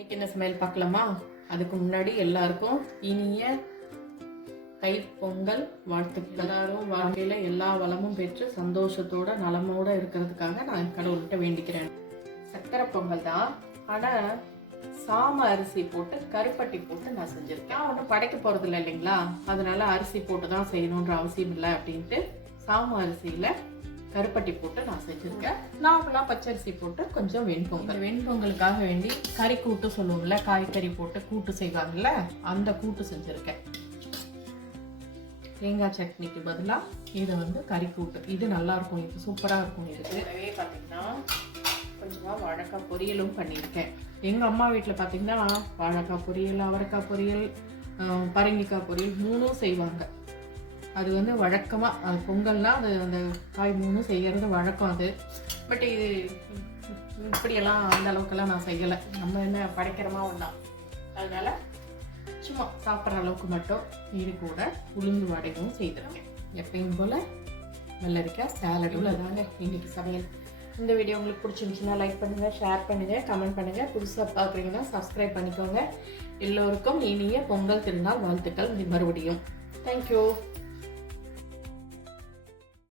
இன்னைக்கு என்ன சமையல் பார்க்கலாமா? அதுக்கு முன்னாடி எல்லாருக்கும் இனிய தை பொங்கல் வாழ்த்துக்கள். எல்லாரும் வாழ்க்கையில எல்லா வளமும் பெற்று சந்தோஷத்தோட நலமோட இருக்கிறதுக்காக நான் கடவுள்கிட்ட வேண்டிக்கிறேன். சக்கரை பொங்கல் தான், ஆனா சாம அரிசி போட்டு கருப்பட்டி போட்டு நான் செஞ்சிருக்கேன். ஒன்றும் படைக்க போறது இல்லை இல்லைங்களா, அதனால அரிசி போட்டு தான் செய்யணுன்ற அவசியம் இல்லை அப்படின்ட்டு சாம அரிசியில கருப்பட்டி போட்டு நான் செஞ்சுருக்கேன். நார்மலாக பச்சரிசி போட்டு கொஞ்சம் வெண்பொங்கல். வெண்பொங்கலுக்காக வேண்டி கறி கூட்டு சொல்லுவோம்ல, காய்கறி போட்டு கூட்டு செய்வாங்கல்ல, அந்த கூட்டு செஞ்சுருக்கேன். தேங்காய் சட்னிக்கு பதிலாக இதை கறி கூட்டு, இது நல்லா இருக்கும், இது சூப்பராக இருக்கும். இதுவே பார்த்தீங்கன்னா கொஞ்சமாக வாழைக்காய் பொரியலும் பண்ணியிருக்கேன். எங்கள் அம்மா வீட்டில் பார்த்தீங்கன்னா வாழைக்காய் பொரியல், அவரைக்காய் பொரியல், பரங்கிக்காய் பொரியல் மூணும் செய்வாங்க. அது வழக்கமாக அது பொங்கல்னால் அது அந்த காய் மூணும் செய்கிறது வழக்கம் அது. பட் இது இப்படியெல்லாம் அந்த அளவுக்கெல்லாம் நான் செய்யலை. நம்ம என்ன படைக்கிறோமா ஒன்றா, அதனால் சும்மா சாப்பிட்ற அளவுக்கு மட்டும் இது கூட உளுந்து வடையும் செய்திருக்கேன். எப்பயும் போல் வெள்ளரிக்காய் சாலடும் அதாங்க இன்னைக்கு சமையல். இந்த வீடியோ உங்களுக்கு பிடிச்சிருந்துச்சுன்னா லைக் பண்ணுங்கள், ஷேர் பண்ணுங்கள், கமெண்ட் பண்ணுங்கள். புதுசாக பார்க்குறீங்கன்னா சப்ஸ்கிரைப் பண்ணிக்கோங்க. எல்லோருக்கும் இனிய பொங்கல் திருநாள் வாழ்த்துக்கள் மறுபடியும். தேங்க்யூ.